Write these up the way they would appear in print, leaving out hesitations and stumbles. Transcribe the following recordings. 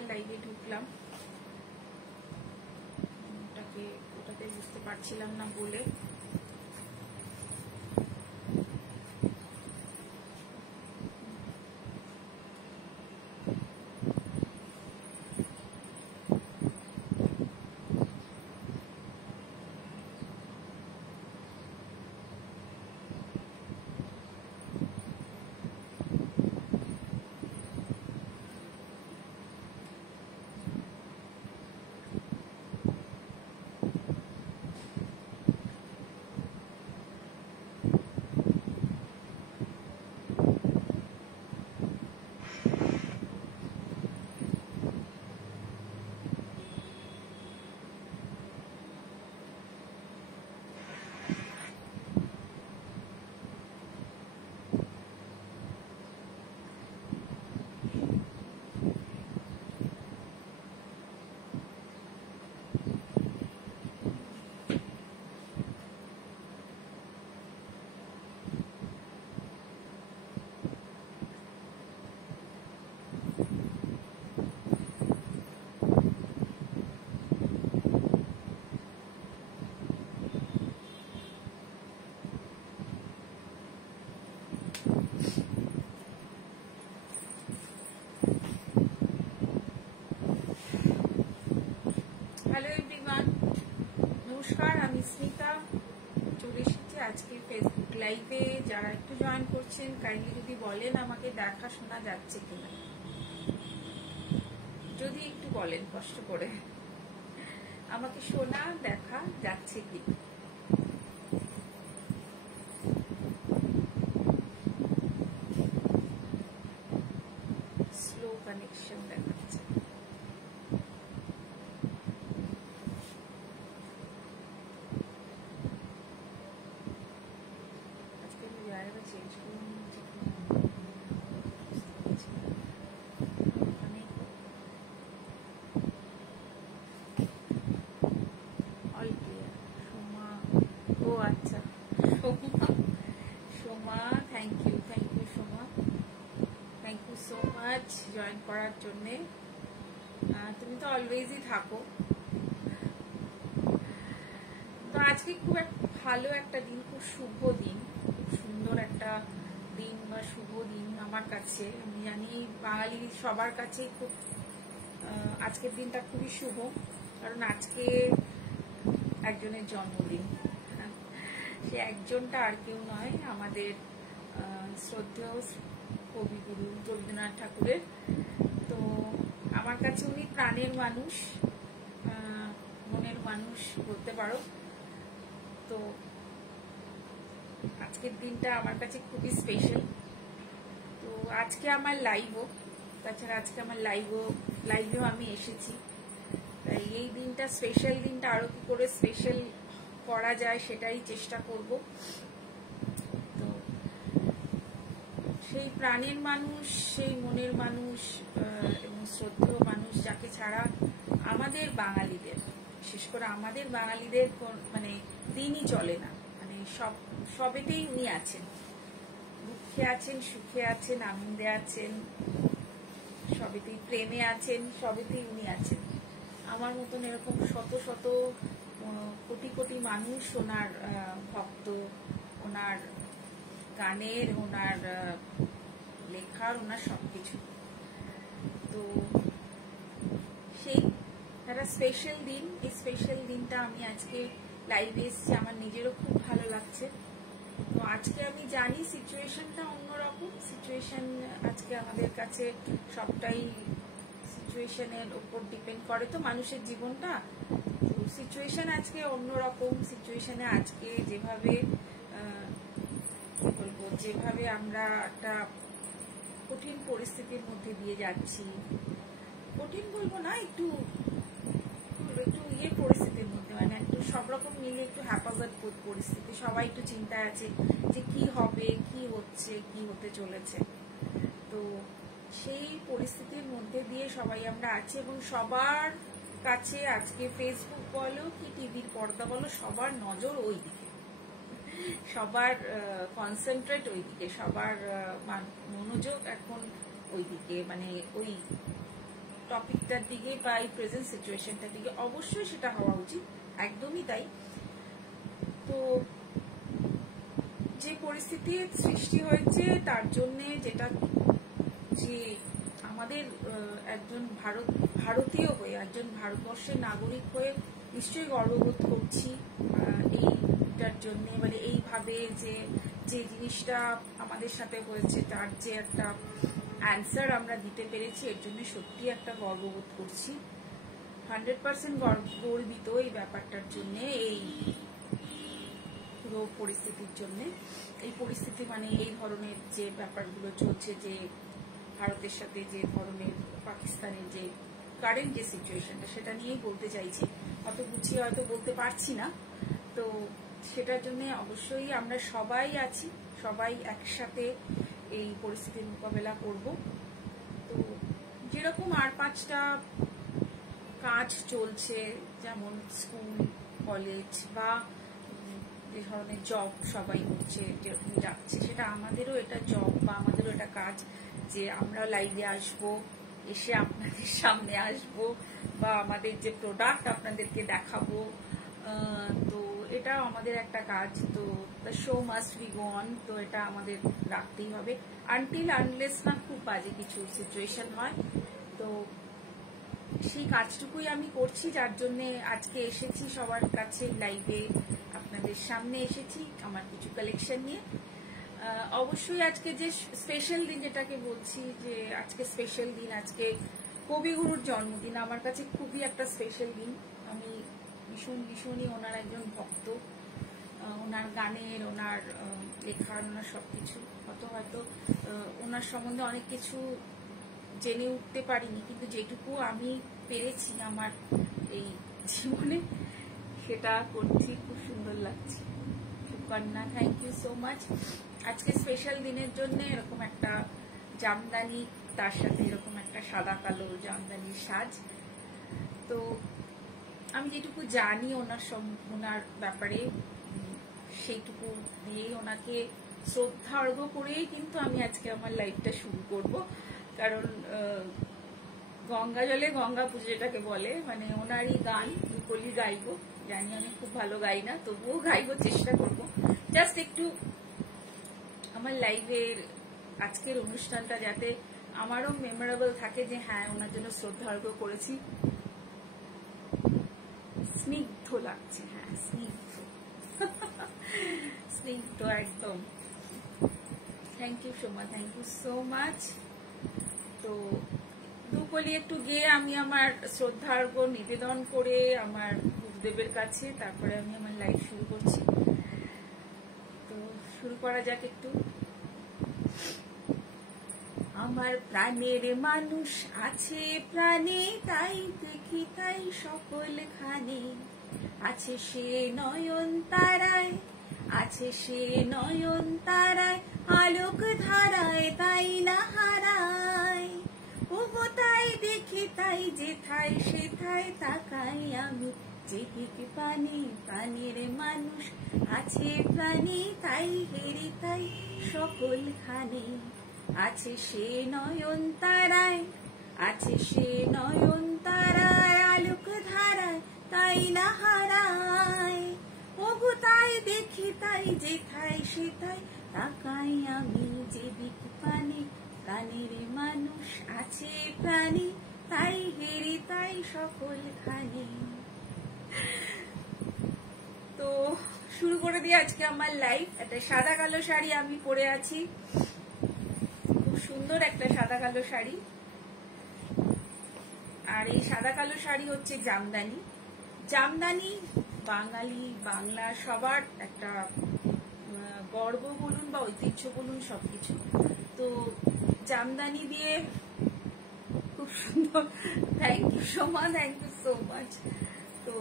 কার লাইভে ঢুকলাম, ওটাতে বুঝতে পারছিলাম না বলে। হ্যালো এভরিওয়ান, নমস্কার। আমি স্মিতা চলে এসেছি আজকে ফেসবুক লাইভে। যারা একটু জয়েন করছেন কাইন্ডলি যদি বলেন আমাকে দেখা শোনা যাচ্ছে কিনা, যদি একটু বলেন কষ্ট করে আমাকে শোনা দেখা যাচ্ছে কি। স্লো কানেকশন দেখাচ্ছে। জয়েন করার জন্য তুমি তো অলওয়েজই থাকো। তো আজকে খুব ভালো একটা দিন, খুব শুভ দিন, খুব সুন্দর একটা দিন বা শুভ দিন আমার কাছে। আমি জানি বাঙালি সবার কাছে খুব আজকের দিনটা খুবই শুভ, কারণ আজকে একজনের জন্মদিন। সে একজনটা আর কেউ নয়, আমাদের শ্রদ্ধেয় কবিগুরু রবীন্দ্রনাথ ঠাকুরের। তো আমার কাছে উনি প্রাণের মানুষ, মনের মানুষ বলতে পারো। তো আজকের দিনটা আমার কাছে খুবই স্পেশাল। তো আজকে আমার লাইভও, তাছাড়া আজকে আমার লাইভেও আমি এসেছি। তাই এই দিনটা স্পেশাল দিনটা আরো কি করে স্পেশাল করা যায় সেটাই চেষ্টা করব। সেই প্রাণের মানুষ, সেই মনের মানুষ এবং শ্রদ্ধেয় মানুষ, যাকে ছাড়া আমাদের বাঙালিদের, বিশেষ করে আমাদের বাঙালিদের মানে দিনই চলে না। মানে সবেতেই উনি আছেন, দুঃখে আছেন, সুখে আছেন, আনন্দে আছেন, সবেতেই প্রেমে আছেন, সবেতেই উনি আছেন। আমার মতন এরকম শত শত কোটি কোটি মানুষ ওনার ভক্ত, ওনার গানের, ওনার লেখার, ওনার সবকিছু। তো সেই একটা স্পেশাল দিন, এই স্পেশাল দিনটা আমি আজকে লাইভে এসেছি, আমার নিজেরও খুব ভালো লাগছে। তো আজকে আমি জানি সিচুয়েশনটা অন্যরকম, সিচুয়েশন আজকে আমাদের কাছে সবটাই সিচুয়েশনের উপর ডিপেন্ড করে তো মানুষের জীবনটা। তো সিচুয়েশন আজকে অন্যরকম। সিচুয়েশনে আজকে যেভাবে আমরা একটা কঠিন পরিস্থিতির মধ্যে দিয়ে যাচ্ছি, কঠিন বলবো না, একটু পরিস্থিতির মধ্যে, মানে একটু সব রকম মিলে একটু হ্যাপাজার্ড পরিস্থিতি। সবাই একটু চিন্তায় আছে যে কি হবে, কি হচ্ছে, কি হতে চলেছে। তো সেই পরিস্থিতির মধ্যে দিয়ে সবাই আমরা আছি, এবং সবার কাছে আজকে ফেসবুক বলো কি টিভির পর্দা বলো, সবার নজর ওই দিকে, সবার কনসেন্ট্রেট ওই দিকে, সবার মনোযোগ এখন ওই দিকে, মানে ওই টপিকটার দিকে বা এই প্রেজেন্ট সিচুয়েশনটার দিকে, অবশ্যই সেটা হওয়া উচিত, একদমই তাই। তো যে পরিস্থিতির সৃষ্টি হয়েছে তার জন্যে যেটা, যে আমাদের একজন ভারতীয় হয়ে, একজন ভারতবর্ষের নাগরিক হয়ে নিশ্চয়ই গর্ববোধ করছি এইটার জন্যে, মানে এইভাবে যে জিনিসটা আমাদের সাথে হয়েছে তার যে একটা অ্যান্সার আমরা দিতে পেরেছি, এর জন্য সত্যি একটা গর্ববোধ করছি, 100% গর্বিত এই ব্যাপারটার জন্যে, এই পুরো পরিস্থিতির জন্যে। এই পরিস্থিতি মানে এই ধরনের যে ব্যাপারগুলো চলছে, যে ভারতের সাথে যে ধরনের পাকিস্তানের যে কারেন্ট যে সিচুয়েশনটা, সেটা নিয়েই বলতে চাইছি, অত গুছিয়ে হয়তো বলতে পারছি না। তো সেটার জন্য অবশ্যই আমরা সবাই আছি, সবাই একসাথে এই পরিস্থিতির মোকাবেলা করব। তো যেরকম আর 5টা কাজ চলছে, যেমন স্কুল, কলেজ বা যে ধরনের জব সবাই করছে, যেরকম যাচ্ছে, সেটা আমাদেরও এটা জব বা আমাদেরও এটা কাজ যে আমরা লাইভে আসব, এসে আপনাদের সামনে আসব বা আমাদের যে প্রোডাক্ট আপনাদেরকে দেখাবো। তো এটা আমাদের একটা কাজ। তো the show must be go on, তো এটা আমাদের রাখতেই হবে আনটিল আনলেস না খুব বাজে কিছু সিচুয়েশন হয়। তো সেই কাজটুকুই আমি করছি, যার জন্য আজকে এসেছি সবার কাছে লাইভে, আপনাদের সামনে এসেছি আমার কিছু কালেকশন নিয়ে। অবশ্যই আজকে যে স্পেশাল দিন, যেটাকে বলছি যে আজকে স্পেশাল দিন, আজকে কবিগুরুর জন্মদিন, আমার কাছে খুবই একটা স্পেশাল দিন। আমি ভীষণই ওনার একজন ভক্ত, ওনার গানের, ওনার লেখার, ওনার সবকিছু, হয়তো ওনার সম্বন্ধে অনেক কিছু জেনে উঠতে পারিনি, কিন্তু যেটুকু আমি পেরেছি আমার এই জীবনে সেটা করছি, খুব সুন্দর লাগছে। Sukanya, thank you so much. আজকে স্পেশাল দিনের জন্য এরকম একটা জামদানি, তার সাথে এরকম একটা সাদা কালো জামদানির সাজ। তো আমি যেটুকু জানি ওনার ব্যাপারে, সেইটুকু দিয়েই ওনাকে শ্রদ্ধার্ঘ করেই কিন্তু আমি আজকে আমার লাইফটা শুরু করব। কারণ গঙ্গা জলে গঙ্গা পুজো যেটাকে বলে, মানে ওনারই গান দুকলি গাইবো। জানি আমি খুব ভালো গাই না, তবুও গাইবো, চেষ্টা করবো। জাস্ট একটু আমার লাইভের আজকের অনুষ্ঠানটা যাতে আমারও মেমোরেবল থাকে, যে হ্যাঁ ওনার জন্য শ্রদ্ধার্ঘ করেছি। স্নিগ্ধ লাগছে, হ্যাঁ স্নিগ্ধ স্নিগ্ধ একদম। Thank you Soma, thank you so much. তো দুকলি একটু গিয়ে আমি আমার শ্রদ্ধার্ঘ নিবেদন করে আমার গুরুদেবের কাছে, তারপরে আমি আমার লাইভ শুরু করছি। তো শুরু করা যাক একটু। আমার প্রাণের মানুষ আছে প্রাণে, তাই দেখি তাই সকল খানে, আছে সে নয়ন তারায়, আছে সে নয়ন তারায়, আলোক ধারায় তাই না হারায়। ওগো তাই দেখি তাই যেথায় সেথায় তাকাই আমি, যেদিক পানে প্রাণের মানুষ আছে প্রাণে, তাই হেরি তাই সকল খানে, আছে সে নয়ন তারায়, আছে সে নয়ন তারায়, আলোক ধারায় তাই না হারায়। ওগো তাই দেখি তাই যেথায় সেথায় তাকাই আমি, যেদিক পানে প্রাণের মানুষ আছে প্রাণী, তাই হেরি তাই সকল খানে। তো শুরু করে দিয়ে আজকে আমার লাইফ। একটা সাদা কালো শাড়ি আমি পরে আছি, খুব সুন্দর একটা সাদা কালো শাড়ি। আর এই সাদা কালো শাড়ি হচ্ছে জামদানি। জামদানি বাঙালি, বাংলা সবার একটা গর্ব বলুন বা ঐতিহ্য বলুন, সবকিছু। তো জামদানি দিয়ে খুব সুন্দর, thank you Soma, thank you so much. তো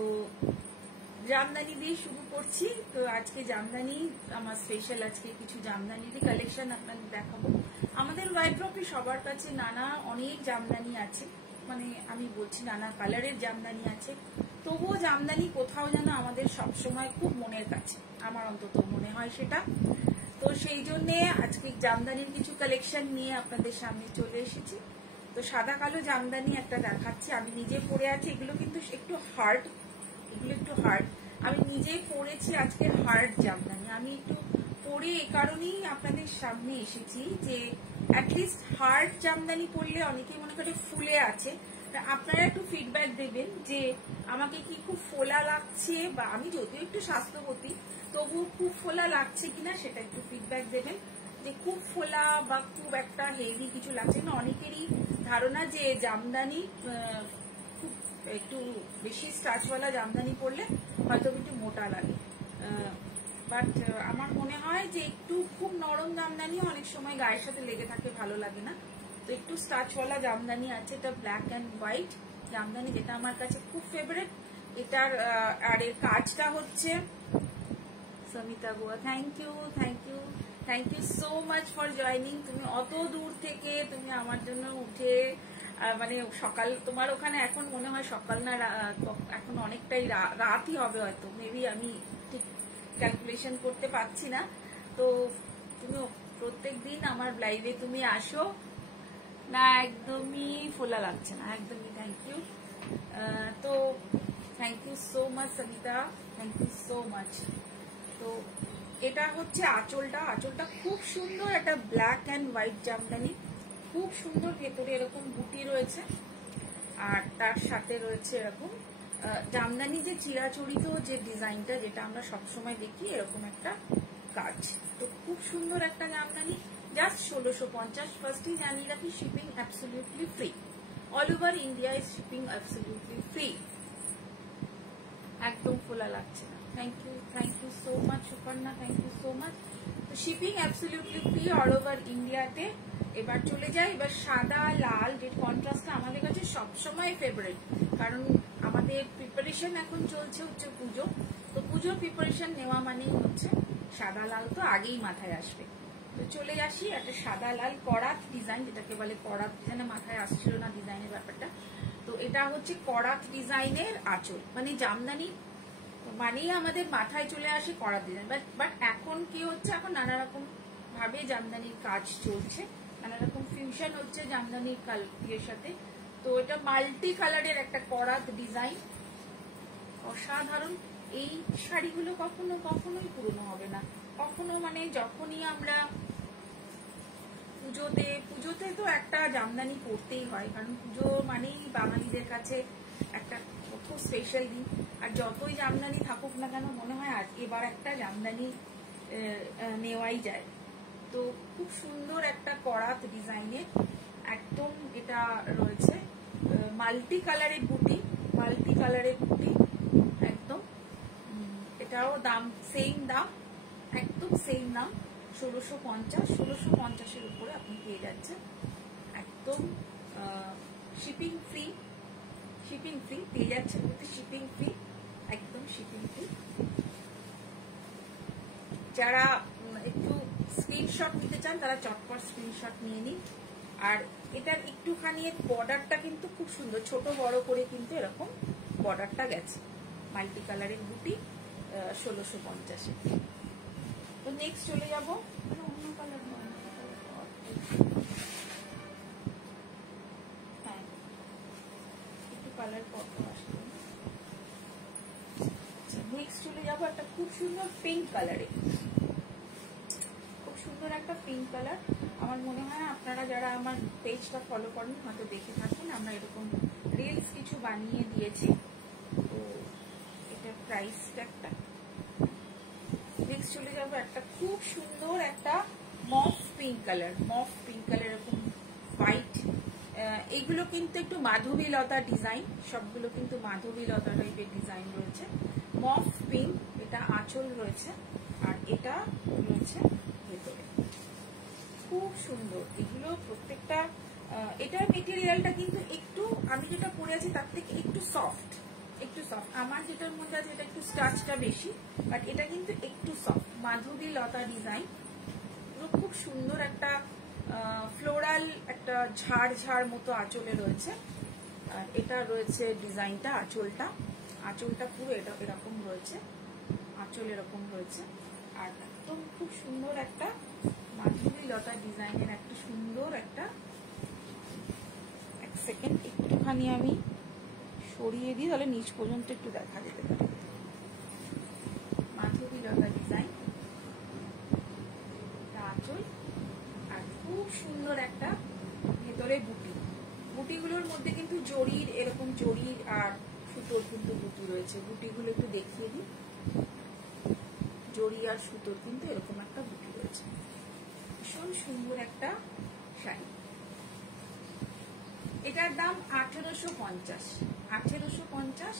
জামদানি দিয়ে শুরু করছি। তো আজকে জামদানি আমার স্পেশাল, আজকে কিছু জামদানিরই কালেকশন আপনাদের দেখাবো। আমাদের ওয়াইড্রপে সবার কাছে অনেক জামদানি আছে, মানে আমি বলছি নানা কালারের জামদানি আছে, তবুও জামদানি কোথাও যেন আমাদের সবসময় খুব মনের কাছে, আমার অন্তত মনে হয় সেটা। তো সেই জন্যে আজকে জামদানির কিছু কালেকশন নিয়ে আপনাদের সামনে চলে এসেছি। তো সাদা কালো জামদানি একটা দেখাচ্ছি, আমি নিজে পরে আছি। এগুলো কিন্তু একটু হার্ড, এগুলো একটু হার্ড। আমি নিজে পরেছি আজকে হার্ড জামদানি। আমি একটু পরে এই কারণেই আপনাদের সামনে এসেছি যে অ্যাটলিস্ট হার্ড জামদানি পরলে অনেকেই মনে করে ফুলে আছে, আপনারা একটু ফিডব্যাক দেবেন যে আমাকে কি খুব ফোলা লাগছে, বা আমি যদিও একটু স্বাস্থ্যবতী তবুও খুব ফোলা লাগছে কিনা সেটা একটু ফিডব্যাক দেবেন, যে খুব ফোলা বা খুব একটা হেভি কিছু লাগছে না। অনেকেরই ধারণা যে জামদানি খুব একটু বেশি স্টাচওয়ালা জামদানি পরলে হয়তো একটু মোটা লাগে, বাট আমার মনে হয় যে একটু খুব নরম জামদানি অনেক সময় গায়ের সাথে লেগে থাকে, ভালো লাগে না। তো একটু স্টাচওয়ালা জামদানি আছে, এটা ব্ল্যাক অ্যান্ড হোয়াইট জামদানি, যেটা আমার কাছে খুব ফেভারিট। এটার আর এর কাজটা হচ্ছে Samita Goa, thank you thank you thank you so much for joining. তুমি অত দূর থেকে তুমি আমার জন্য উঠে, মানে সকাল তোমার ওখানে এখন মনে হয় সকাল না, এখন অনেকটাই রাতই হবে হয়তো, মেবি আমি ঠিক ক্যালকুলেশন করতে পারছি না। তো তুমি প্রত্যেক দিন আমার লাইভে তুমি আসো না, একদমই ফোলা লাগছে না, একদমই। Thank you. তো thank you so much Samita, thank you so much. তো এটা হচ্ছে আঁচলটা, আঁচলটা খুব সুন্দর, একটা ব্ল্যাক অ্যান্ড হোয়াইট জামদানি, খুব সুন্দর। ভেতরে এরকম বুটি রয়েছে আর তার সাথে রয়েছে এরকম জামদানি যে চিরাচরিত যে ডিজাইনটা যেটা আমরা সবসময় দেখি, এরকম একটা কাজ। তো খুব সুন্দর একটা জামদানি, জাস্ট 1650। ফার্স্টই জানিয়ে রাখি shipping absolutely free, all over India is shipping absolutely free, একদম ফোলা লাগছে না। Thank you so much Suparna, thank you so much. তো shipping absolutely free all over ইন্ডিয়াতে। এবার চলে যাই, এবার সাদা লাল যে কন্ট্রাস্টটা আমাদের কাছে সবসময় ফেভারিট, কারণ আমাদের প্রিপারেশন এখন চলছে হচ্ছে পুজো। তো পুজোর প্রিপারেশন নেওয়া মানেই হচ্ছে সাদা লাল, তো আগেই মাথায় আসবে। তো চলে আসি একটা সাদা লাল করাত ডিজাইন, যেটাকে বলে করাত ডিজাইনে, মাথায় আসছিল না ডিজাইনের ব্যাপারটা। তো এটা হচ্ছে করাত ডিজাইনের আঁচল, মানে জামদানি মানেই আমাদের মাথায় চলে আসে করাত ডিজাইন। বাট এখন কি হচ্ছে, এখন নানা রকম ভাবে জামদানির কাজ চলছে, নানা রকম ফিউশন হচ্ছে জামদানির ইয়ের সাথে। তো এটা মাল্টি কালারের একটা করাত ডিজাইন, অসাধারণ। এই শাড়িগুলো কখনোই পুরনো হবে না, কখনো, মানে যখনই আমরা পুজোতে তো একটা জামদানি পরতেই হয়, কারণ পুজো মানেই বাঙালিদের কাছে একটা খুব স্পেশাল দিন। আর যতই জামদানি থাকুক না কেন, মনে হয় এবার একটা জামদানি নেওয়াই যায়। তো খুব সুন্দর একটা করাত ডিজাইনের, একদম এটা রয়েছে মাল্টি কালারের বুটি, মাল্টি কালারের বুটি একদম। এটাও দাম সেম দাম, একদম সেম দাম, 1650। 1650-এর উপরে আপনি পেয়ে যাচ্ছেন, একদম শিপিং ফ্রি, শিপিং ফ্রি পেয়ে যাচ্ছেন, শিপিং ফ্রি, একদম শিপিং ফ্রি। যারা একটু স্ক্রিনশট নিতে চান তারা চটপট স্ক্রিনশট নিয়ে নিন। আর এটার একটুখানি বর্ডারটা কিন্তু খুব সুন্দর, ছোট বড় করে কিন্তু এরকম বর্ডারটা গেছে, মাল্টি কালারের বুটি 1650-এ। তো নেক্সট চলে যাবো অন্য কালার, হ্যাঁ একটু কালার কত আসবে। নেক্সট চলে যাবো একটা খুব সুন্দর পিঙ্ক কালারে, খুব সুন্দর একটা পিঙ্ক কালার। আমার মনে হয় আপনারা যারা আমার পেজটা ফলো করেন হয়তো দেখে থাকেন, আমরা এরকম রিলস কিছু বানিয়ে দিয়েছি। তো এটা প্রাইস একটা। নেক্সট চলে যাবো একটা খুব সুন্দর একটা মফ পিঙ্ক কালার, মফ পিঙ্ক কালার, এরকম হোয়াইট। এইগুলো কিন্তু একটু মাধবীলতা ডিজাইন, সবগুলো কিন্তু মাধবীলতা টাইপের ডিজাইন রয়েছে। মফ পিঙ্ক, এটা আঁচল রয়েছে আর এটা রয়েছে ভেতরে, খুব সুন্দর এগুলো প্রত্যেকটা। এটার মেটেরিয়ালটা কিন্তু একটু, আমি যেটা পরে আছি তার থেকে একটু সফট, একটু সফট। আমার যেটার মধ্যে আছে এটা একটু স্টাচটা বেশি, বাট এটা কিন্তু একটু সফট। মাধবীলতা ডিজাইন, খুব সুন্দর একটা ফ্লোরাল একটা ঝাড় ঝাড় মতো আঁচলে রয়েছে। আর এটা রয়েছে ডিজাইনটা, আঁচলটা পুরো এটা এরকম রয়েছে, আঁচল এরকম রয়েছে। আর একদম খুব সুন্দর একটা মাধবীলতা ডিজাইনের একটা সুন্দর একটা সেকেন্ড একটুখানি আমি সরিয়ে দিই, তাহলে নিচ পর্যন্ত একটু দেখা যেতে পারে। মাধবীলতা ডিজাইন, আঁচল, আর খুব সুন্দর একটা ভেতরে বুটি। বুটিগুলোর মধ্যে কিন্তু জরির, এরকম জরির আর সুতোর কিন্তু বুটি রয়েছে। বুটিগুলো একটু দেখিয়ে দিই। জরি আর সুতোর কিন্তু এরকম একটা বুটি রয়েছে। ভীষণ সুন্দর একটা শাড়ি। এটার দাম 1850। 1850,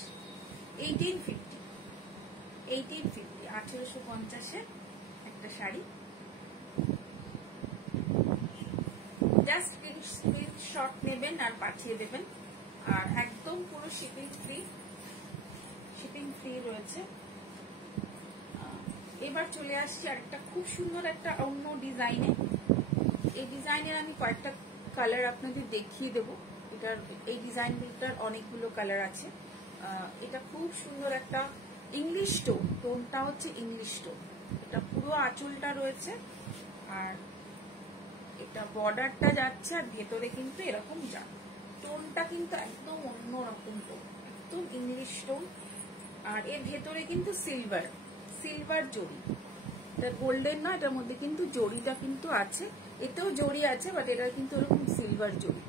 1850, 1850 একটা শাড়ি। জাস্ট স্ক্রিনশট নেবেন আর পাঠিয়ে দেবেন। আর একদম পুরো শিপিং ফ্রি রয়েছে। এবার চলে আসছি আরেকটা খুব সুন্দর একটা অন্য ডিজাইনে। এই ডিজাইনের আমি কয়েকটা কালার আপনাদের দেখিয়ে দেবো। এই ডিজাইনটার অনেকগুলো কালার আছে। এটা খুব সুন্দর একটা ইংলিশ টোন, টোনটা হচ্ছে ইংলিশ টোন। এটা পুরো আঁচলটা রয়েছে, আর এটা বর্ডারটা যাচ্ছে, আর ভেতরে কিন্তু এরকম যায়। টোনটা কিন্তু একদম অন্যরকম টোন, একদম ইংলিশ টোন। আর এর ভেতরে কিন্তু সিলভার জরি, এটা গোল্ডেন না, এটার মধ্যে কিন্তু জরিটা কিন্তু আছে। এতেও জরি আছে, বাট এটা কিন্তু এরকম সিলভার জরি,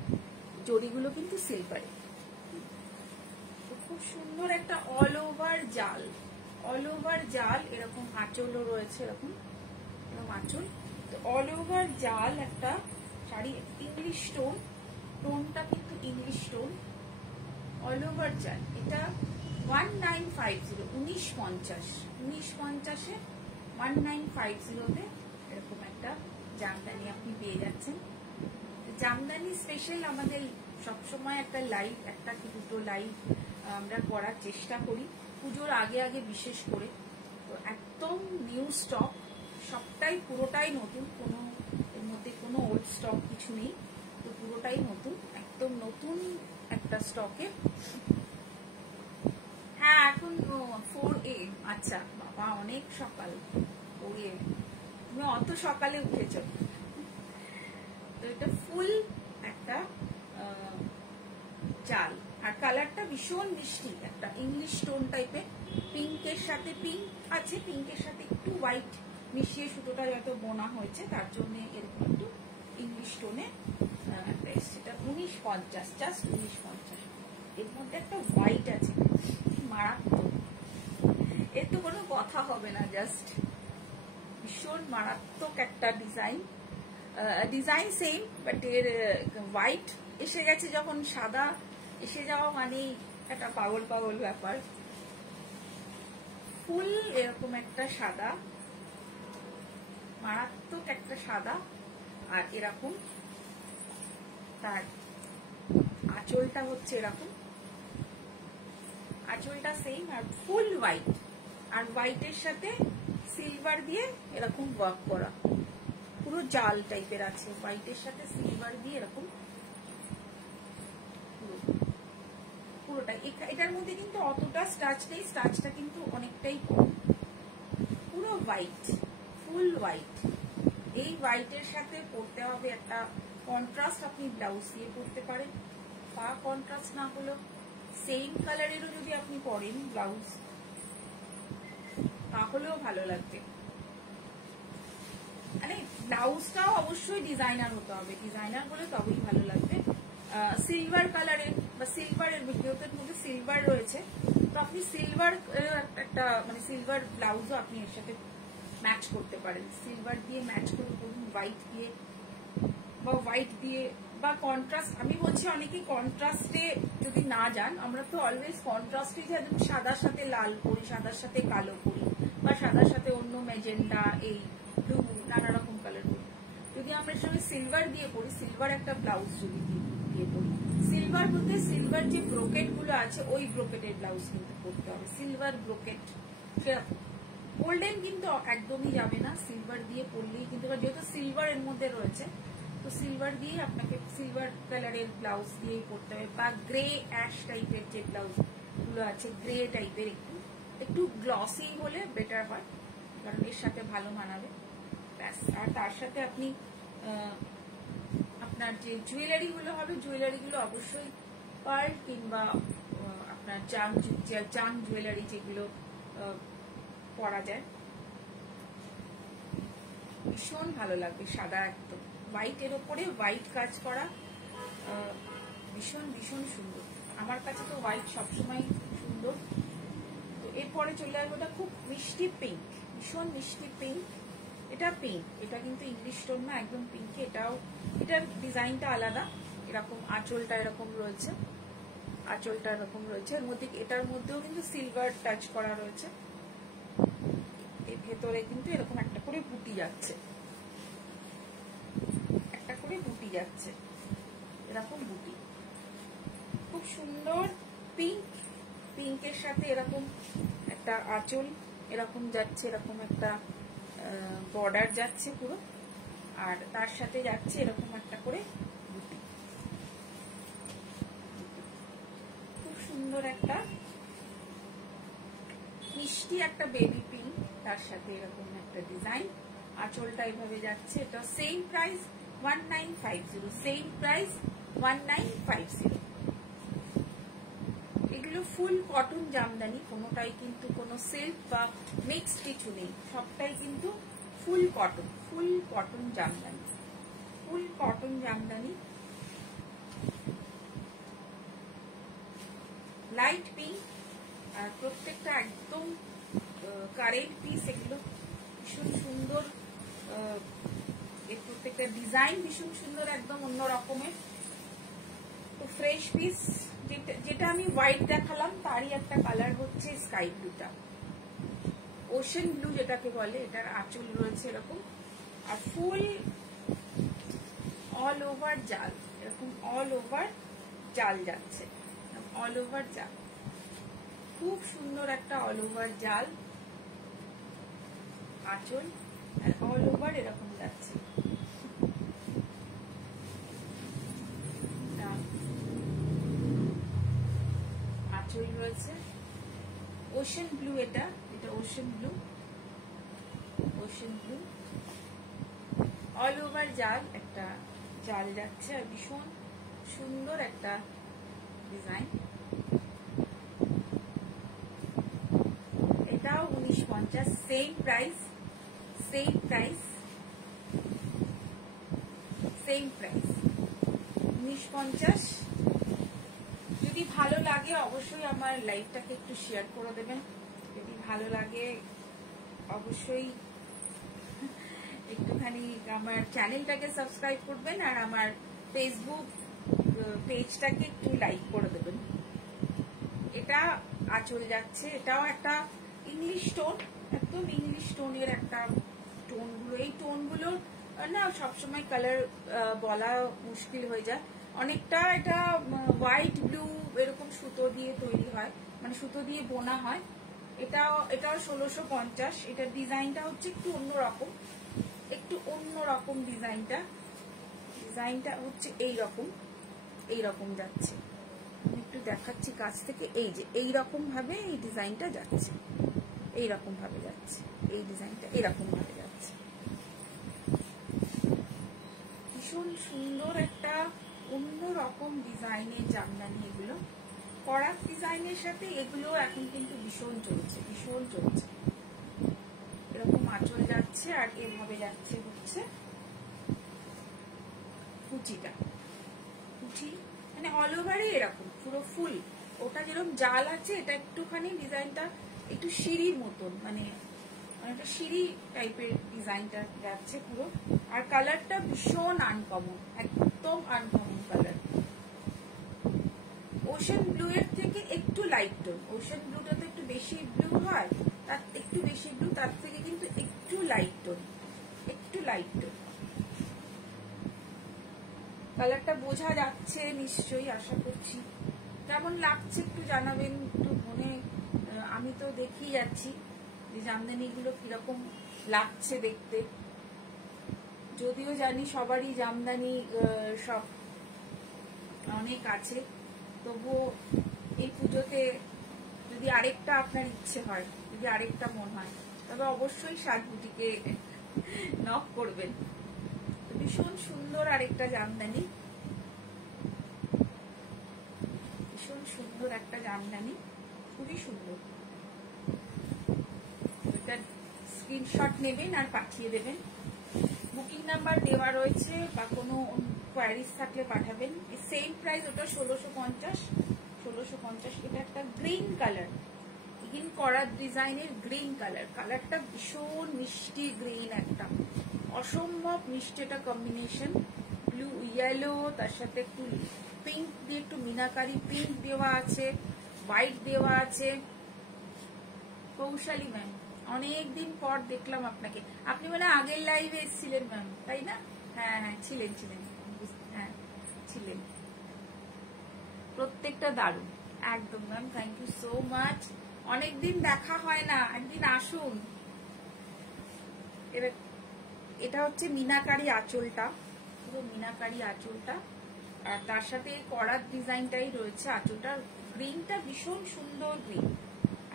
জরিগুলো কিন্তু সিলভারে। খুব সুন্দর একটা অল ওভার জাল, এরকম আঁচলও রয়েছে, এরকম আঁচল। তো অল ওভার জাল একটা শাড়ি, ইংলিশ টোন, টোনটা কিন্তু ইংলিশ টোন, অল ওভার জাল। এটা 1950, 1950 1950-তে এরকম একটা জামদানি আপনি পেয়ে যাচ্ছেন। জামদানি স্পেশাল আমাদের সবসময় একটা লাইভ, একটা কি দুটো লাইভ আমরা করার চেষ্টা করি পুজোর আগে বিশেষ করে। তো একদম নিউ স্টক, সবটাই পুরোটাই নতুন, কোনো এর মধ্যে কোনো ওল্ড স্টক কিছু নেই। তো পুরোটাই নতুন, একদম নতুন একটা স্টকে। হ্যাঁ, এখন 4 AM। আচ্ছা বাবা, অনেক সকাল, 4 AM। তুমি অত সকালে উঠেছ। তো এটা ফুল একটা জাল, আর কালারটা ভীষণ মিষ্টি, একটা ইংলিশ টোন টাইপের। পিঙ্কের সাথে পিঙ্ক আছে, পিঙ্কের সাথে একটু হোয়াইট মিশিয়ে সুতোটা যত বোনা হয়েছে, তার জন্য এরকম একটু ইংলিশ টোনে একটা এসছে। এটা 1950, জাস্ট 1950। এর মধ্যে একটা হোয়াইট আছে, মারাত্মক। এর তো কোনো কথা হবে না, জাস্ট ভীষণ মারাত্মক একটা ডিজাইন সেম, বাট এর হোয়াইট এসে গেছে। যখন সাদা এসে যাওয়া মানে একটা পাগল ব্যাপার। ফুল এরকম একটা সাদা, মারাত্মক একটা সাদা, আর এরকম তার আঁচলটা হচ্ছে এরকম, আঁচলটা সেম, আর ফুল হোয়াইট, আর হোয়াইটের সাথে সিলভার দিয়ে এরকম ওয়ার্ক করা, পুরো জাল টাইপের আছে। হোয়াইটের সাথে সিলভার দিয়ে এরকম পুরোটা। এটার মধ্যে কিন্তু অতটা স্টাচ নেই, স্টাচটা কিন্তু অনেকটাই কম। পুরো হোয়াইট, ফুল হোয়াইট। এই হোয়াইটের সাথে পরতে হবে একটা কন্ট্রাস্ট, আপনি ব্লাউজ দিয়ে পরতে পারেন, বা কন্ট্রাস্ট না হলেও সেম কালারেরও যদি আপনি পরেন ব্লাউজ, তাহলেও ভালো লাগবে। মানে ব্লাউজটাও অবশ্যই ডিজাইনার হতে হবে, ডিজাইনার হলে তবেই ভালো লাগবে। সিলভার কালারের বা সিলভারের ভিডিওটার মধ্যে সিলভার রয়েছে, তো আপনি সিলভার একটা মানে সিলভার ব্লাউজও আপনি এর সাথে ম্যাচ করতে পারেন। সিলভার দিয়ে ম্যাচ করে করুন, হোয়াইট দিয়ে বা কন্ট্রাস্ট। আমি বলছি অনেকে কন্ট্রাস্টে যদি না যান, আমরা তো অলওয়েজ কন্ট্রাস্টে যাই, সাদার সাথে লাল করি, সাদার সাথে কালো করি, বা সাদার সাথে অন্য ম্যাজেন্ডা, এই ব্লু, নানা রকম কালার করি। যদি আমরা এর সঙ্গে সিলভার দিয়ে করি, সিলভার একটা ব্লাউজ যদি দিয়ে করি, সিলভার বলতে সিলভার যে ব্রোকেট গুলো আছে, ওই ব্রোকেটের ব্লাউজ কিন্তু করতে হবে, সিলভার ব্রোকেট। সেরকম গোল্ডেন কিন্তু একদমই যাবে না, সিলভার দিয়ে পরলেই কিন্তু, যেহেতু সিলভার এর মধ্যে রয়েছে, তো সিলভার দিয়ে আপনাকে সিলভার কালারের ব্লাউজ দিয়েই পরতে হবে। বা গ্রে অ্যাশ টাইপের যে ব্লাউজ গুলো আছে, গ্রে টাইপের একটু গ্লসি হলে বেটার হয়, কারণ এর সাথে ভালো মানাবে। ব্যাস। আর তার সাথে আপনি আপনার যে জুয়েলারি গুলো হবে, জুয়েলারি গুলো অবশ্যই পার্ল কিংবা আপনার চাং জুয়েলারি যেগুলো পরা যায়, ভীষণ ভালো লাগবে। সাদা একদম হোয়াইটের ওপরে হোয়াইট কাজ করা, ভীষণ ভীষণ সুন্দর। আমার কাছে তো হোয়াইট সবসময় সুন্দর। তো এরপরে চলে আসবে, ওটা খুব মিষ্টি পিঙ্ক, ভীষণ মিষ্টি পিঙ্ক। এটা পিঙ্ক, এটা কিন্তু ইংলিশ টোন না, একদম পিঙ্ক। এটার ডিজাইনটা আলাদা, এরকম আঁচলটা এরকম রয়েছে, আঁচলটা এরকম রয়েছে। এর মধ্যে, এটার মধ্যেও কিন্তু সিলভার টাচ করা রয়েছে। এর ভেতরে কিন্তু এরকম একটা করে বুটি যাচ্ছে, একটা করে বুটি যাচ্ছে, এরকম বুটি, খুব সুন্দর পিঙ্ক। পিঙ্কের সাথে এরকম একটা আঁচল এরকম যাচ্ছে, এরকম একটা বর্ডার যাচ্ছে পুরো, আর তার সাথে যাচ্ছে এরকম একটা করে বুটি। খুব সুন্দর একটা মিষ্টি একটা বেবি পিঙ্ক, তার সাথে এরকম একটা ডিজাইন, আঁচলটা এভাবে যাচ্ছে। এটা সেম প্রাইস 1950, সেম প্রাইস 1950। এগুলো ফুল কটন জামদানি, কোনোটাই কিন্তু কোনো সিল্ক বা মিক্স কিছু নেই, সবটাই কিন্তু full cotton jamdani, full cotton jamdani. Light pink, আর প্রত্যেকটা একদম কারেন্ট পিস, এগুলো ভীষণ সুন্দর। এর প্রত্যেকটা ডিজাইন ভীষণ সুন্দর, একদম অন্য রকমের। তো ফ্রেশ পিস, যেটা আমি হোয়াইট দেখালাম তারই একটা কালার হচ্ছে স্কাই ব্লুটা, ওশেন ব্লু যেটাকে বলে। এটার আঁচল রয়েছে এরকম, আর ফুল অল ওভার জাল, এরকম অল ওভার জাল যাচ্ছে, অল ওভার জাল, খুব সুন্দর একটা অল ওভার জাল আঁচল, আর অল ওভার এরকম যাচ্ছে। আঁচল রয়েছে ওশেন ব্লু, এটা ocean blue, ocean blue all over জাল, একটা জাল যাচ্ছে, আর ভীষণ সুন্দর একটা ডিজাইন। এটাও 1950, same price, same price, same price 1950। যদি ভালো লাগে অবশ্যই আমার লাইভটাকে একটু শেয়ার করে দেবেন, যদি ভালো লাগে অবশ্যই একটুখানি আমার চ্যানেলটাকে সাবস্ক্রাইব করবেন, আর আমার ফেসবুক পেজটাকে একটু লাইক করে দেবেন। এটা আঁচল যাচ্ছে, এটাও একটা ইংলিশ টোন, একদম ইংলিশ টোনের একটা টোনগুলো। এই টোনগুলো না সবসময় কালার বলা মুশকিল হয়ে যায়। অনেকটা এটা হোয়াইট ব্লু এরকম সুতো দিয়ে তৈরি হয়, মানে সুতো দিয়ে বোনা হয়। এটাও 1650। এটার ডিজাইনটা হচ্ছে একটু অন্যরকম, একটু অন্যরকম ডিজাইনটা হচ্ছে এইরকম যাচ্ছে। আমি একটু দেখাচ্ছি কাছ থেকে, এই যে এইরকম ভাবে এই ডিজাইনটা যাচ্ছে, এইরকম ভাবে যাচ্ছে, এই ডিজাইনটা এরকম ভাবে যাচ্ছে। ভীষণ সুন্দর একটা অন্যরকম ডিজাইনের জামদানি এগুলো, কড়াক ডিজাইনের সাথে এগুলো এখন কিন্তু ভীষণ চলছে, ভীষণ চলছে। এরকম আঁচল যাচ্ছে, আর এভাবে যাচ্ছে হচ্ছে কুচিটা, কুচি মানে অল ওভারই এরকম পুরো ফুল। ওটা যেরকম জাল আছে, এটা একটুখানি ডিজাইনটা একটু সিঁড়ির মতন, মানে একটা সিঁড়ি টাইপের ডিজাইনটা যাচ্ছে পুরো। আর কালারটা ভীষণ আনকমন, একদম আনকমন কালার। ওশেন ব্লু এর থেকে একটু লাইট টোন, ওশেন ব্লুটা তো একটু বেশি ব্লু হয়, তার একটু বেশি ব্লু, তার থেকে কিন্তু একটু লাইট টোন, একটু লাইট টোন। কালারটা বোঝা যাচ্ছে নিশ্চয়ই, আশা করছি। কেমন লাগছে একটু জানাবেন, একটু মনে, আমি তো দেখেই যাচ্ছি যে জামদানিগুলো কিরকম লাগছে দেখতে। যদিও জানি সবারই জামদানি সব অনেক আছে, তবুও এই পুজোতে যদি আরেকটা আপনার ইচ্ছে হয়, যদি আরেকটা মন হয়, তবে অবশ্যই সাজ বুটিকে নক করবেন। ভীষণ সুন্দর সুন্দর আরেকটা জামদানি, ভীষণ সুন্দর একটা জামদানি, খুবই সুন্দর। এটা স্ক্রিনশট নেবেন আর পাঠিয়ে দেবেন। বুকিং নাম্বার দেওয়া রয়েছে, বা কোনো কোয়ারিজ থাকলে পাঠাবেন। সেম প্রাইস, ওটা 1650। এটা একটা গ্রিন কালার, গ্রিন করার ডিজাইনের গ্রিন কালার। কালারটা ভীষণ মিষ্টি গ্রিন, একটা অসম্ভব মিষ্টি একটা কম্বিনেশন। ব্লু ইয়েলো, তার সাথে একটু পিঙ্ক দিয়ে, একটু মিনাকারি পিঙ্ক দেওয়া আছে, হোয়াইট দেওয়া আছে। কৌশালী ম্যাম, অনেকদিন পর দেখলাম আপনাকে। আপনি মানে আগের লাইভে এসেছিলেন ম্যাম, তাই না? হ্যাঁ হ্যাঁ, ছিলেন। হ্যাঁ ছিলেন। প্রত্যেকটা দারুণ, একদম ma'am. Thank you so much. অনেকদিন দেখা হয় না, একদিন আসুন। এটা হচ্ছে মিনাকারি আঁচলটা, পুরো মিনাকারি আঁচলটা, আর তার সাথে করার ডিজাইনটাই রয়েছে। আঁচলটার গ্রিনটা ভীষণ সুন্দর গ্রিন,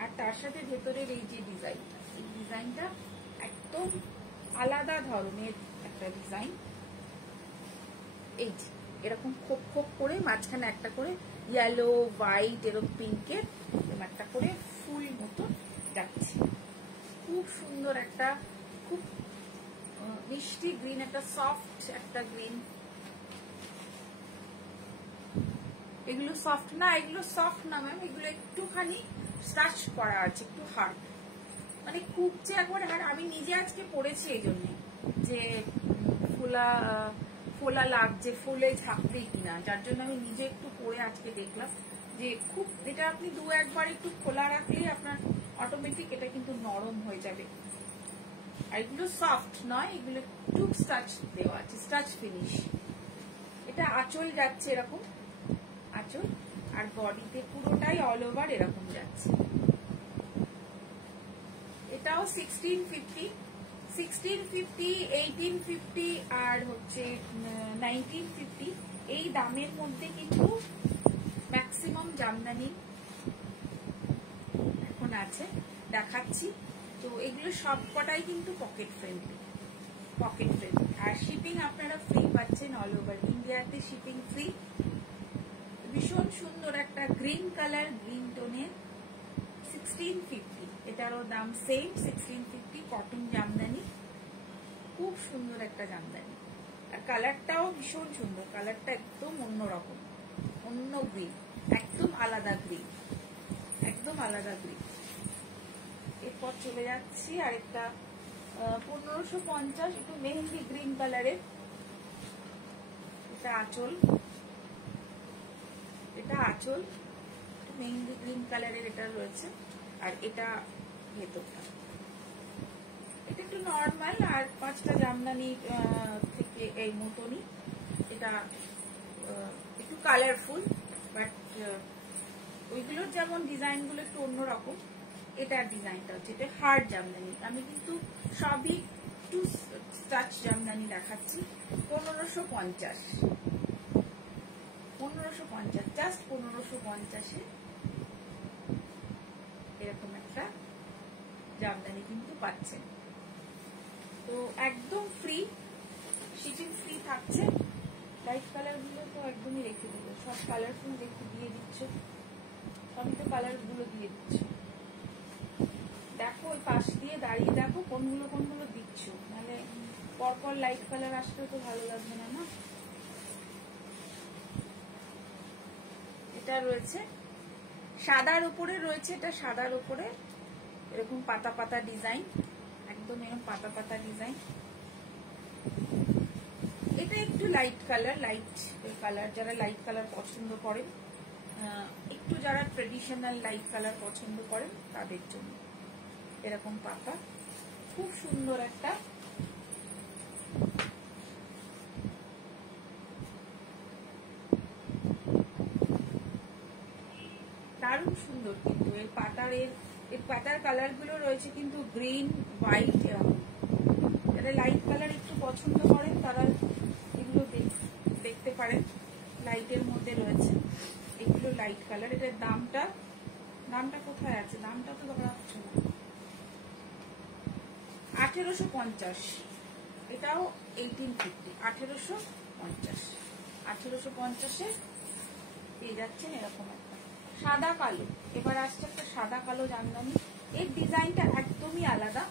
আর তার সাথে ভেতরের এই যে ডিজাইনটা, এই ডিজাইনটা একদম আলাদা ধরনের একটা ডিজাইন। এই যে এরকম খোপ খোপ করে মাঝখানে একটা করে ইয়েলো, হোয়াইট, এরকম পিঙ্কের একটা করে ফুল মতো যাচ্ছে। খুব সুন্দর একটা, খুব মিষ্টি গ্রিন, একটা সফট একটা গ্রিন। এগুলো সফট না, এগুলো সফট না ম্যাম, এগুলো একটুখানি স্টাচ করা আছে, একটু হার্ড, মানে খুব যে একবার হার্ড। আমি নিজে আজকে পরেছি এই জন্যে, যে ফোলা লাগছে, ফুলে ঝাঁকবে কিনা, যার জন্য আমি নিজে একটু পরে আজকে দেখলাম যে খুব, এটা আপনি দু একবার একটু খোলা রাখলে আপনার অটোমেটিক এটা কিন্তু নরম হয়ে যাবে। আর এগুলো সফট নয়, এগুলো একটু স্টাচ দেওয়া আছে, স্টাচ ফিনিশ। এটা আঁচল যাচ্ছে এরকম, আঁচল, আর বডিতে পুরোটাই অল ওভার এরকম যাচ্ছে। এটাও 1650, 1850 আর হচ্ছে 1950। এই দামের মধ্যে কিন্তু ম্যাক্সিমাম জামদানি এখন আছে, দেখাচ্ছি। তো এগুলো সব কটাই কিন্তু পকেট ফ্রেন্ডলি, আর শিপিং আপনারা ফ্রি পাচ্ছেন অল ওভার ইন্ডিয়াতে, শিপিং ফ্রি। ভীষণ সুন্দর একটা গ্রিন কালার, গ্রিন টোনের, 1650। এটারও দাম সেম 1650। কটন জামদানি, খুব সুন্দর একটা জামদানি, আর কালারটাও ভীষণ সুন্দর। কালারটা একদম অন্যরকম, অন্য গ্রিন, একদম আলাদা গ্রিন, একদম আলাদা গ্রিন। এরপর চলে যাচ্ছি আরেকটা 1550, একটু মেহেন্দি গ্রিন কালারের। এটা আঁচল, মেহেন্দি গ্রিন কালারের এটা রয়েছে, আর এটা ভেতরটা। এটা একটু নর্মাল, আর পাঁচটা জামদানি থেকে এই মতনই। এটা একটু কালারফুল, বাট ওইগুলোর যেমন ডিজাইনগুলো একটু অন্যরকম, এটার ডিজাইনটা হচ্ছে, এটা হার্ড জামদানি। আমি কিন্তু সবই একটু স্টাচ জামদানি দেখাচ্ছি। 1550, জাস্ট 1550-এ এরকম একটা জামদানি কিন্তু পাচ্ছেন। তো একদম ফ্রি, শিপিং ফ্রি থাকছে। লাইট কালার গুলো তো একদমই রেখে দেবো, সব কালারফুল দেখতে দিয়ে দিচ্ছ, সবই তো কালার গুলো দিয়ে দিচ্ছ। দেখো ওই পাশ দিয়ে দাঁড়িয়ে দেখো কোনগুলো দিচ্ছ, মানে পরপর লাইট কালার আসলে তো ভালো লাগবে না। না, এটা রয়েছে সাদার উপরে, রয়েছে এটা সাদার উপরে এরকম পাতা পাতা ডিজাইন, একদম এরকম পাতা পাতা ডিজাইন। এটা একটু লাইট কালার, যারা লাইট কালার পছন্দ করেন, একটু যারা ট্রেডিশনাল লাইট কালার পছন্দ করেন তাদের জন্য এরকম পাতা। খুব সুন্দর একটা, দারুণ সুন্দর। কিন্তু এই পাতার কালার গুলো রয়েছে কিন্তু গ্রিন, হোয়াইট, এরকম। যারা লাইট কালার একটু পছন্দ করেন তারা এগুলো দেখতে পারেন, লাইটের মধ্যে রয়েছে এগুলো লাইট কালার। এটার দামটা কোথায় আছে, দামটা তো ধরা হচ্ছে না। 1850, এটাও 1850, 1850, 1850-এ পেয়ে যাচ্ছেন এরকম একটা সাদা কালো। এবার আসছে একটা সাদা কালো জামদানি। এর ডিজাইনটা একদমই আলাদা,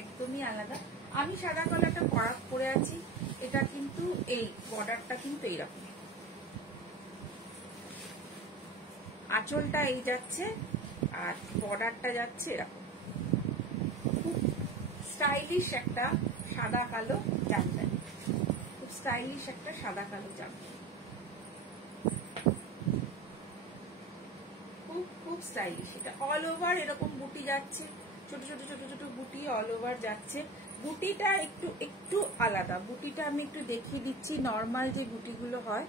একদমই আলাদা। আমি সাদা কালারটা পরে আছি। এটা কিন্তু এই বর্ডারটা কিন্তু এইরকম, আঁচলটা এই যাচ্ছে আর বর্ডারটা যাচ্ছে এরকম। খুব স্টাইলিশ একটা সাদা কালো জামদানি, খুব স্টাইলিশ একটা সাদা কালো জামদানি, খুব খুব স্টাইলিশ। এটা অল ওভার এরকম বুটি যাচ্ছে, ছোট ছোট ছোট ছোট বুটি অল ওভার যাচ্ছে। বুটিটা একটু একটু আলাদা, বুটিটা আমি একটু দেখিয়ে দিচ্ছি। নর্মাল যে বুটিগুলো হয়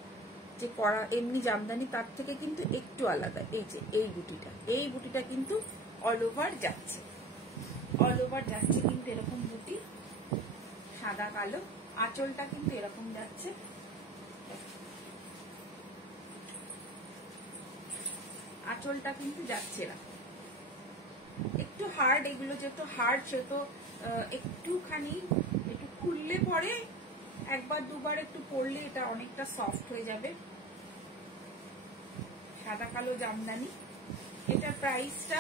যে করা এমনি জামদানি তার থেকে কিন্তু একটু আলাদা। এই যে এই বুটিটা কিন্তু অল ওভার যাচ্ছে, অল ওভার যাচ্ছে কিন্তু এরকম বুটি সাদা কালো। আঁচলটা কিন্তু এরকম যাচ্ছে, আঁচলটা কিন্তু যাচ্ছে এরকম। একটু হার্ড, এগুলো যেহেতু হার্ড সেহেতু একটুখানি একটু খুললে পরে একবার দুবার একটু পরলে এটা অনেকটা সফট হয়ে যাবে। সাদা কালো জামদানি। এটার প্রাইসটা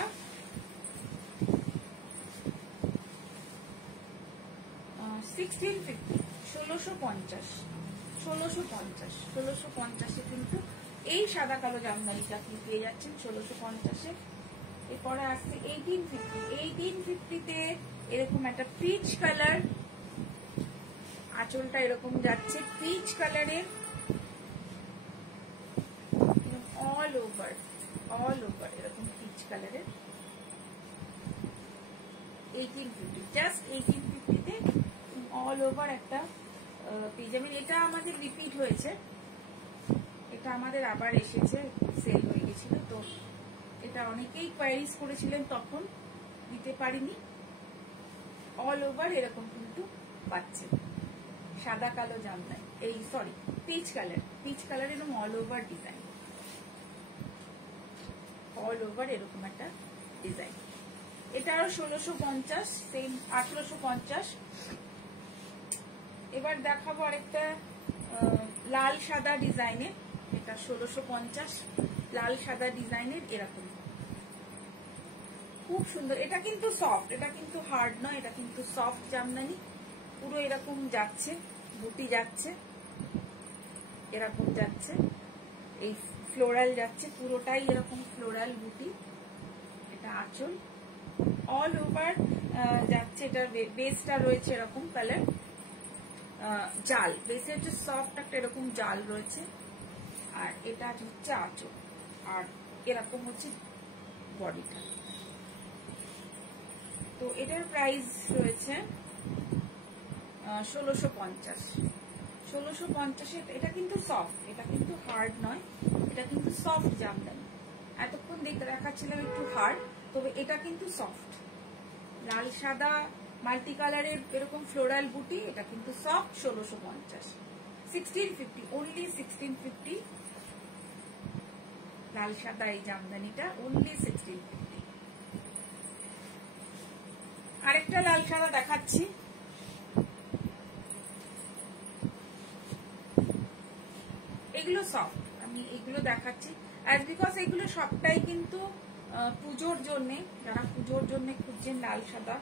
1650, 1650, 1650 কিন্তু এই সাদা কালো জামদানিটা আপনি পেয়ে যাচ্ছেন 1650-এ। এরপরে আসছে 1850, 1850-তে এরকম একটা পিচ কালার, আঁচলটা এরকম যাচ্ছে পিচ কালারের, অল ওভার এরকম পিচ কালারের। 1850, জাস্ট 1850-তে অল ওভার একটা পেয়ে যাবেন। এটা আমাদের রিপিট হয়েছে, এটা আমাদের আবার এসেছে, সেল হয়ে গেছিল। তো এটা অনেকেই কোয়ারিজ করেছিলেন, তখন দিতে পারিনি। অল ওভার এরকম কিন্তু পাচ্ছেন সাদা কালো জামদানি, এই সরি পিচ কালার এবং all over design, all over এরকম একটা ডিজাইন। এটাও 1650, সেম 1850। এবার দেখাবো আরেকটা লাল সাদা ডিজাইনের। এটা 1650 লাল সাদা ডিজাইনের, এরকম খুব সুন্দর। এটা কিন্তু সফট, এটা কিন্তু হার্ড নয়, এটা কিন্তু সফট জামদানি। পুরো এরকম যাচ্ছে, বুটি যাচ্ছে এরকম যাচ্ছে, এই ফ্লোরাল যাচ্ছে পুরোটাই এরকম ফ্লোরাল বুটি। এটা আঁচল অল ওভার যাচ্ছে। এটার বেসটা রয়েছে এরকম কালার জাল, বেসে হচ্ছে সফট একটা এরকম জাল রয়েছে। আর এটা হচ্ছে আঁচল, আর এরকম হচ্ছে বডিটা। তো এটার প্রাইস রয়েছে 1650, 1650। এটা কিন্তু সফট, এটা কিন্তু হার্ড নয়, এটা কিন্তু সফট জামদানি। এতক্ষণ দেখাচ্ছিলাম একটু হার্ড, তবে এটা কিন্তু সফট। লাল সাদা মাল্টি কালারের এরকম ফ্লোরাল বুটি, এটা কিন্তু সফট। 1650, 1650, অনলি 1650। লাল সাদা এই জামদানিটা অনলি 1650। আরেকটা লাল সাদা দেখাচ্ছি। এগুলো সফট, আমি এগুলো দেখাচ্ছি অ্যাজ বিকজ এগুলো সবটাই কিন্তু পুজোর জন্য, যারা পুজোর জন্য খুঁজছেন লাল সাদা,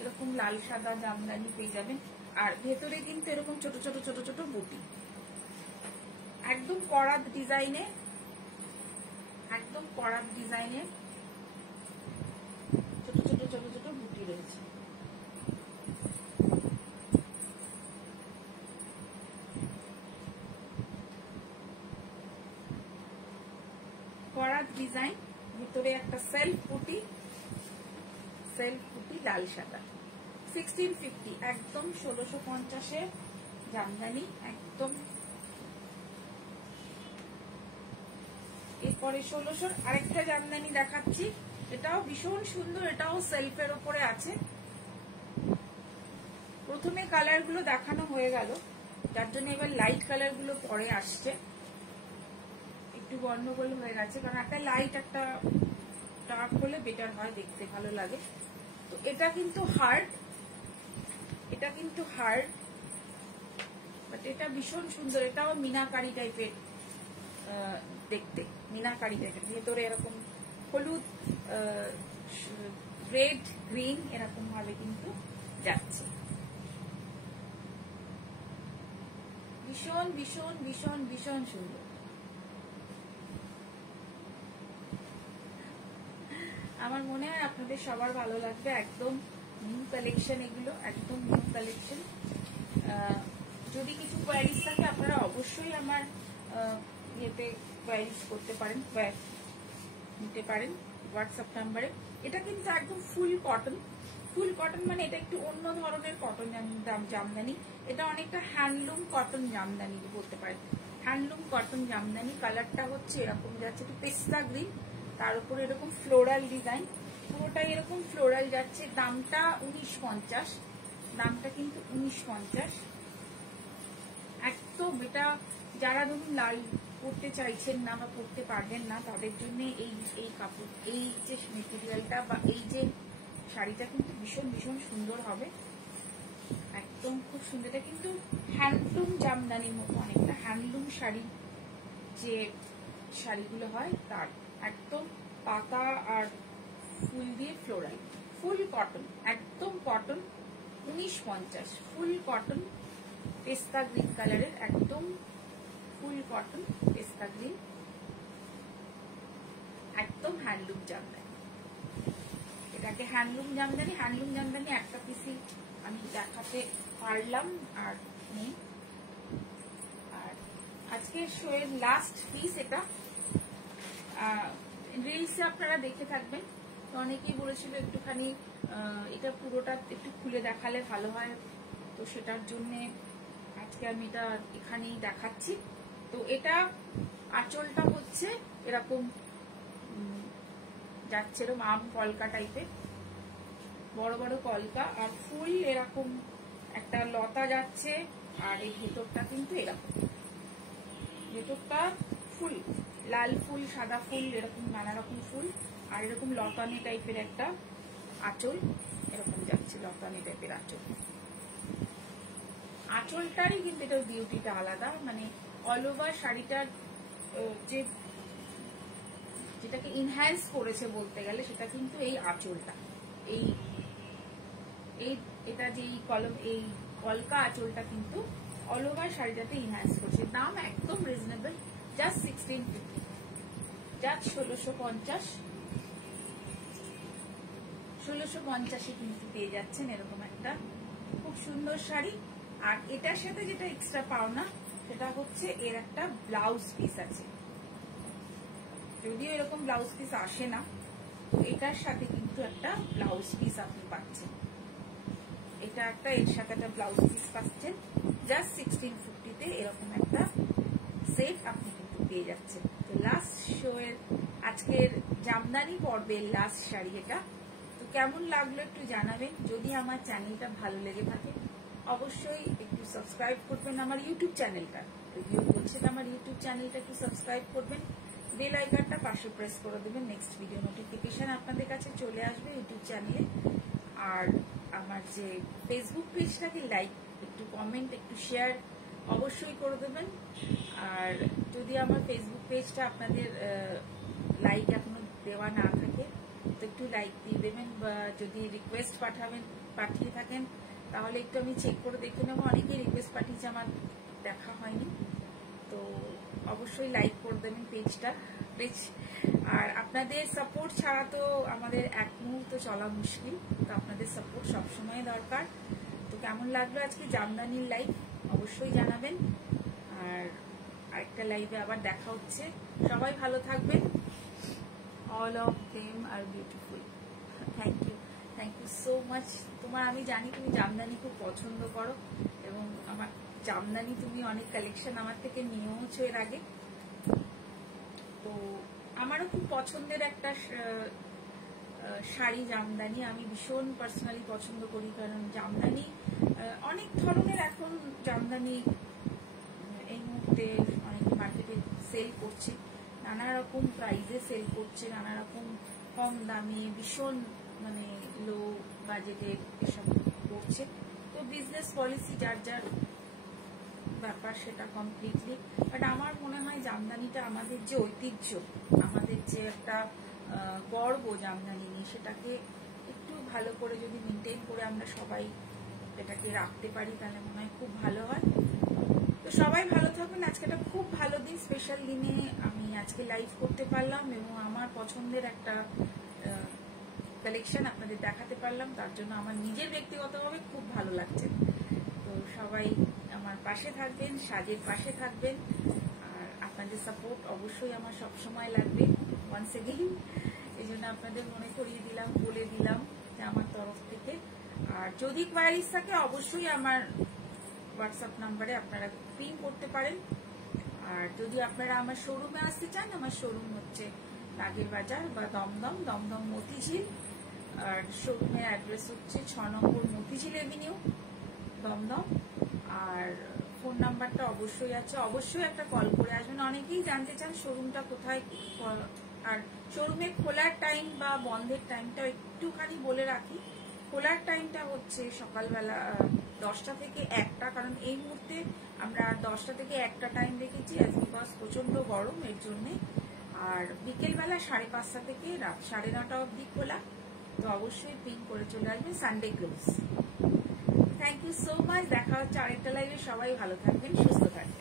এরকম লাল সাদা জামদানি পেয়ে যাবেন। আর ভেতরে কিন্তু এরকম ছোট ছোট ছোট ছোট বুটি, একদম করাত ডিজাইনে, একদম করাত ডিজাইনে ছোট ছোট ছোট ছোট বুটি রয়েছে। করাত ডিজাইন, ভিতরে একটা সেলফ বুটি লাল সাদা। 1650, একদম 1650-এর জামদানি একদম। এরপরে 1600 আরেকটা জামদানি দেখাচ্ছি। এটাও ভীষণ সুন্দর, এটাও সেলফের ওপরে আছে। প্রথমে কালার গুলো দেখানো হয়ে গেল, যার জন্য এবার লাইট কালার গুলো পরে আসছে। একটু গন্ডগোল হয়ে গেছে, কারণ একটা লাইট একটা ডার্ক হলে বেটার হয়, দেখতে ভালো লাগে। তো এটা কিন্তু হার্ড, এটা কিন্তু হার্ড, বাট এটা ভীষণ সুন্দর। এটাও মিনাকারি টাইপের দেখতে, মিনাকারি টাইপের, ভেতরে এরকম হলুদ, রেড, গ্রিন এরকম ভাবে কিন্তু যাচ্ছে। ভীষণ ভীষণ ভীষণ ভীষণ সুন্দর। আমার মনে হয় আপনাদের সবার ভালো লাগবে। একদম নিউ কালেকশন, এগুলো একদম নিউ কালেকশন। যদি কিছু কোয়ারিজ থাকে আপনারা অবশ্যই আমার ইয়েতে কোয়ারিজ করতে পারেন, নিতে পারেন হোয়াটসঅ্যাপ নাম্বারে। এটা কিন্তু একদম ফুল কটন। ফুল কটন মানে এটা একটু অন্য ধরনের কটন জামদানি। এটা অনেকটা হ্যান্ডলুম কটন জামদানি বলতে পারেন। Handloom cotton Jamdani. কালারটা হচ্ছে এরকম যাচ্ছে, একটু পেস্তা গ্রিন, তার উপরে এরকম ফ্লোরাল ডিজাইন, পুরোটাই এরকম ফ্লোরাল যাচ্ছে। দামটা 1950, দামটা কিন্তু 1950 একদম। এটা যারা ধরুন লাল পড়তে চাইছেন না বা পড়তে পারবেন না, তাদের জন্য এই কাপড়, এই যে মেটেরিয়ালটা বা এই যে শাড়িটা কিন্তু ভীষণ ভীষণ সুন্দর হবে। একদম খুব সুন্দর। এটা কিন্তু হ্যান্ডলুম জামদানির মতো, অনেকটা হ্যান্ডলুম শাড়ি যে শাড়িগুলো হয় তার, একদম পাতা আর ফুল দিয়ে ফ্লোরাল, ফুল কটন, একদম কটন। 1950 ফুল কটন, পেস্তা গ্রিন কালারের, একদম ফুল কটন পেস্তা গ্রিন, একদম হ্যান্ডলুম জামদানি। এটাকে হ্যান্ডলুম জামদানি, হ্যান্ডলুম জামদানি একটা পিসই আমি দেখাতে পারলাম আর নেই। আর আজকে শোয়ের লাস্ট পিস এটা। রিলসে আপনারা দেখে থাকবেন, তো অনেকেই বলেছিল একটুখানি এটা পুরোটা একটু খুলে দেখালে ভালো হয়, তো সেটার জন্য আজকে আমি এটা এখানেই দেখাচ্ছি। তো এটা আঁচলটা হচ্ছে এরকম যাচ্ছে, এরকম আম কলকা টাইপের, বড় বড় কলকা, আর ফুল এরকম একটা লতা যাচ্ছে। আর এই ভেতরটা কিন্তু এরকম, ভেতরটা ফুল, লাল ফুল, সাদা ফুল, এরকম নানা রকম ফুল, আর এরকম লতানি টাইপের একটা আঁচল এরকম যাচ্ছে, লতানি টাইপের আঁচল। আঁচলটারই কিন্তু এটা বিউটিটা আলাদা, মানে অল ওভার শাড়িটার যে যেটাকে ইনহ্যান্স করেছে বলতে গেলে সেটা কিন্তু এই আঁচলটা, এই এটা যে এই কলকা আঁচলটা কিন্তু অল ওভার শাড়িটাতে ইনহ্যান্স করছে। দাম একদম রিজনেবল, জাস্ট 1650, জাস্ট 1650 কিন্তু পেয়ে যাচ্ছেন এরকম একটা খুব সুন্দর শাড়ি। আর এটার সাথে যেটা এক্সট্রা পাওনা সেটা হচ্ছে এর একটা ব্লাউজ পিস আছে। যদিও এরকম ব্লাউজ পিস আসে না, এটার সাথে কিন্তু একটা ব্লাউজ পিস আপনি পাচ্ছেন। এটা একটা, এর সাথে একটা ব্লাউজ পিস পাচ্ছেন। জাস্ট 1650-তে এরকম একটা সেট আপনি কিন্তু পেয়ে যাচ্ছেন। তো লাস্ট শো এর আজকের জামদানি পর্বের লাস্ট শাড়ি এটা। তো কেমন লাগলো একটু জানাবেন। যদি আমার চ্যানেলটা ভালো লেগে থাকে অবশ্যই একটু সাবস্ক্রাইব করবেন আমার ইউটিউব চ্যানেলটা। যদিও বলছেন আমার ইউটিউব চ্যানেলটা একটু সাবস্ক্রাইব করবেন, বেল আইকনটা পাশে প্রেস করে দেবেন, নেক্সট ভিডিও নোটিফিকেশন আপনাদের কাছে চলে আসবে ইউটিউব চ্যানেলে। আর আমার যে ফেসবুক পেজটাকে লাইক, একটু কমেন্ট, একটু শেয়ার অবশ্যই করে দেবেন। আর যদি আমার ফেসবুক পেজটা আপনাদের লাইক এখনো দেওয়া না থাকে তো একটু লাইক দিয়ে দেবেন, বা যদি রিকোয়েস্ট পাঠিয়ে থাকেন তাহলে একটু আমি চেক করে দেখে নেবো। অনেকেই রিকোয়েস্ট পাঠিয়েছে, আমার দেখা হয়নি, তো অবশ্যই লাইক করে দেবেন পেজ। আর আপনাদের সাপোর্ট ছাড়া তো আমাদের এক মুহূর্ত চলা মুশকিল, তো আপনাদের সাপোর্ট সবসময় দরকার। তো কেমন লাগলো আজকে জামদানির লাইভ অবশ্যই জানাবেন। আর আরেকটা লাইভে আবার দেখা হচ্ছে। সবাই ভালো থাকবেন। All of them are beautiful. Thank you so much. আমি জানি তুমি জামদানি খুব পছন্দ করো, এবং আমার জামদানি তুমি অনেক কালেকশন আমার থেকে নিয়েওছো এর আগে। তো আমারও খুব পছন্দের একটা শাড়ি জামদানি, আমি ভীষণ পার্সোনালি পছন্দ করি, কারণ জামদানি অনেক ধরনের এখন জামদানি এই মুহূর্তে অনেক মার্কেটে সেল করছে, নানা রকম প্রাইসে সেল করছে, নানা রকম কম দামে, ভীষণ মানে লো বাজেটের এসব করছে। তো তো বিজনেস পলিসি যার যার ব্যাপার সেটা কমপ্লিটলি, বাট আমার মনে হয় জামদানিটা আমাদের যে ঐতিহ্য, আমাদের যে একটা গর্ব জামদানি নিয়ে, সেটাকে একটু ভালো করে যদি মেনটেন করে আমরা সবাই এটাকে রাখতে পারি তাহলে মনে হয় খুব ভালো হয়। তো সবাই ভালো থাকবেন। আজকে একটা খুব ভালো দিন, স্পেশাল দিনে আমি আজকে লাইভ করতে পারলাম এবং আমার পছন্দের একটা কালেকশন আপনাদের দেখাতে পারলাম, তার জন্য আমার নিজের ব্যক্তিগতভাবে খুব ভালো লাগছে। তো সবাই আমার পাশে থাকবেন, সাজের পাশে থাকবেন, আর আপনাদের সাপোর্ট অবশ্যই আমার সবসময় লাগবে। ওয়ান্স এগেইন এই জন্য আপনাদের মনে করিয়ে দিলাম, বলে দিলাম যে আমার তরফ থেকে। আর যদি কোয়ারিজ থাকে অবশ্যই আমার হোয়াটসঅ্যাপ নাম্বারে আপনারা পিন করতে পারেন। আর যদি আপনারা আমার শোরুমে আসতে চান, আমার শোরুম হচ্ছে নাগের বাজার বা দমদম মতিঝিল। আর শোরুমের অ্যাড্রেস হচ্ছে 6 নম্বর মতিঝিল এভিনিউ, দমদম। আর ফোন নাম্বারটা অবশ্যই আছে, অবশ্যই একটা কল করে আসবেন। অনেকেই জানতে চান শোরুমটা কোথায়, আর শোরুমের খোলার টাইম বা বন্ধের টাইমটা একটুখানি বলে রাখি। খোলার টাইমটা হচ্ছে সকালবেলা 10টা থেকে 1টা, কারণ এই মুহূর্তে আমরা 10টা থেকে 1টা টাইম রেখেছি বিকজ প্রচন্ড গরম এর জন্যে। আর বিকেলবেলা 5:30 থেকে রাত 9:30 অবধি খোলা। তো অবশ্যই পিন করে চলে আসবেন, Sunday close. Thank you so much. দেখা হচ্ছে আরেকটা লাইভে। সবাই ভালো থাকবেন, সুস্থ থাকবেন।